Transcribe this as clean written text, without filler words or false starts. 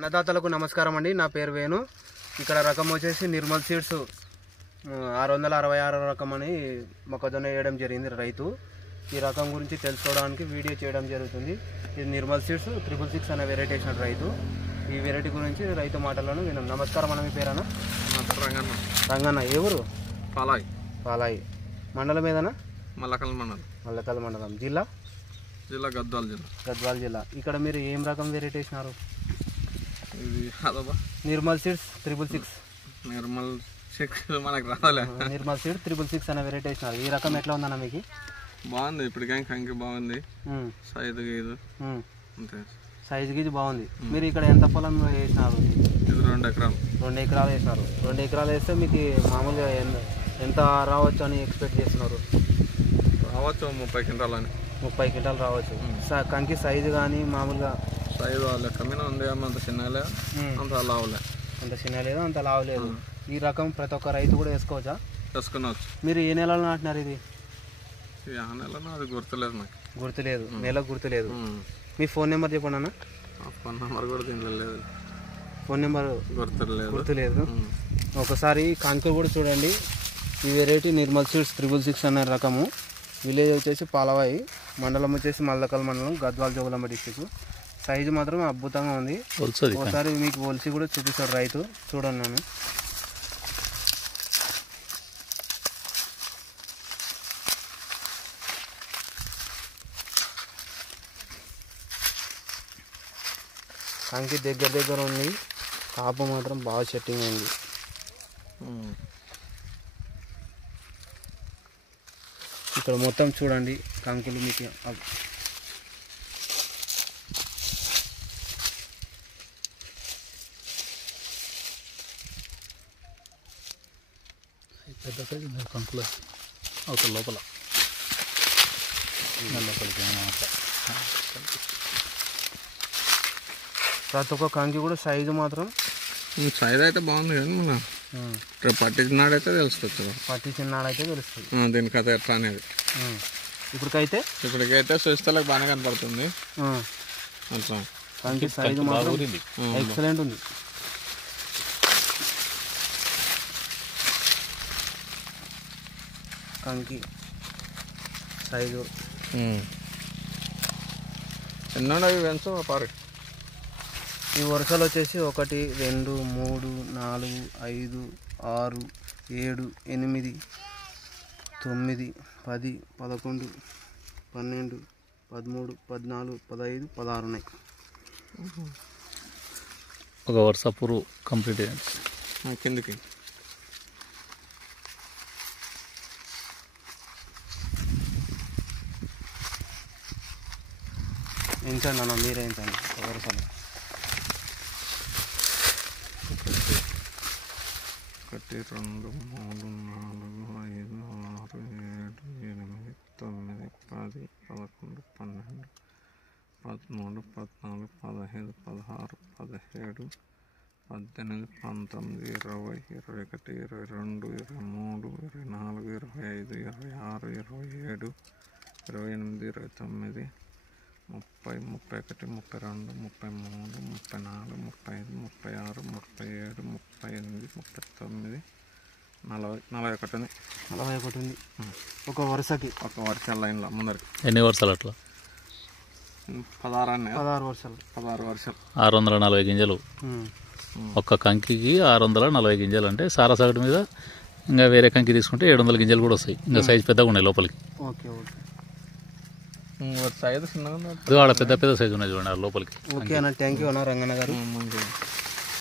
అన్నదాతలకు నమస్కారం అండి. నా పేరు వేణు. ఇక్కడ రకం వచ్చేసి నిర్మల్ సీడ్స్ 666 రకం అని మొక్కజొన్న వేయడం జరిగింది రైతు. ఈ రకం గురించి తెలుసుకోవడానికి వీడియో చేయడం జరుగుతుంది. ఇది నిర్మల్ సీడ్స్ 666 అనే వెరైటీ వేసిన రైతు. ఈ వెరైటీ గురించి రైతు మాటలను విన్నాం. నమస్కారం అన్న, మీ పేరన్నా? రంగన్న. రంగన్న. ఏ ఊరు? పాలాయి. పాలాయి మండలం ఏదన్నా? మల్లకల్ మండలం. మల్లకల్ మండలం. జిల్లా? జిల్లా గద్వాల జిల్లా. గద్వాల జిల్లా. ఇక్కడ మీరు ఏం రకం వెరైటీ వేసినారు? ఇది అదబా నిర్మల్ సీడ్స్ 666. నిర్మల్ సిక్స్ మనకు రాలే. నిర్మల్ సీడ్స్ 666 అనే వెరైటీ వేసినారు. ఈ రకం ఎట్లా ఉందన్న మీకు? బాగుంది. ఇప్పటికేం కంకి బాగుంది. సైజు గీదు అంతే. సైజు గీజు బాగుంది. మీరు ఇక్కడ ఎంత పొలం వేసినారు? ఇది 2 ఎకరాలు. 2 ఎకరాలు వేసినారు. 2 ఎకరాలు వేస్తే మీకు మామూలుగా ఎంత రావచ్చు అని ఎక్స్పెక్ట్ చేస్తున్నారు? రావచ్చు 30 క్వింటాలు అని. 30 క్వింటాలు రావచ్చు. కంకి సైజు కానీ మామూలుగా సైజు లెక్క మీద ఉంది. అంత చిన్నలే అంత లావులే. అంత చిన్న లేదు, అంత లావు లేదు. ఈ రకం ప్రతి ఒక్క రైతు కూడా వేసుకోవచ్చా? వేసుకునవచ్చు. మీరు ఏ నెలలో నాటినారు ఇది? ఆ నెలలో అది గుర్తులేదు నాకు. గుర్తులేదు, నెలకు గుర్తులేదు. మీ ఫోన్ నెంబర్ చెప్పండి అన్న. ఫోన్ నెంబర్ కూడా దీంట్లో లేదు. ఫోన్ నెంబర్ గుర్తులేదు. ఒకసారి కంకులు కూడా చూడండి. ఈ వెరైటీ నిర్మల్ సీడ్స్ 666 అనే రకము. విలేజ్ వచ్చేసి పాలవాయి, మండలం వచ్చేసి మల్లకల్ మండలం, గద్వాల జోగులాంబ డిస్టిక్. సైజు మాత్రం అద్భుతంగా ఉంది. ఒకసారి మీకు ఒలిసి కూడా చూపిస్తాడు రైతు. చూడండి నేను. కంకి దగ్గర ఉంది. కాపు మాత్రం బాగా సెట్టింగ్ అయింది. ఇక్కడ మొత్తం చూడండి కంకులు మీకు. పెద్ద సైజు కంకులు అవతల లోపల లోపలికి ప్రతి ఒక్క కంకి కూడా సైజు మాత్రం సైజ్ అయితే బాగుంది కానీ మన పట్టించినాడైతే తెలుస్తుంది. పట్టించినాడైతే తెలుస్తుంది దీని కథ ఎట్లా అనేది. ఇప్పటికైతే చూస్తలకు బాగానే కనపడుతుంది. అట్లా కంకి సైజు మాత్రం ఎక్సలెంట్ ఉంది. కంకి సైజు ఎన్నో పెంచు పారి. ఈ వరుసలు వచ్చేసి 1 2 3 4 5 6 7 8 9 10 11 12 13 14 15 16 ఉన్నాయి. ఒక వరుస పురు కంప్లీట్ కిందకి. ఎంచండి అన్న, మీరే ఎంచండి వరుసలు. 1 2 3 4 5 6 7 8 9 10 11 12 13 14 15 16 17 18 19 20 21 22 23 24 25 26 27 28 29 30 31 32 33 34 35 36 37 38 39 40 41 ఉంది. ఒక వరుసకి ఒక వరుస లైన్లో ముందరికి. ఎన్ని వరుసలు అట్లా? 16 వరుసలు. 16 వరుసలు 640 గింజలు. ఒక్క కంకికి 640 గింజలు అంటే సారాసగటు మీద ఇంకా వేరే కంకి తీసుకుంటే 700 గింజలు కూడా వస్తాయి. ఇంకా సైజు పెద్దగా ఉన్నాయి లోపలికి. Okay okay. సైజు చిన్నగా పెద్ద సైజు ఉన్నాయి చూడండి లోపలికి. ఓకే అన్న, థ్యాంక్ యూ అన్న రంగన్న గారు.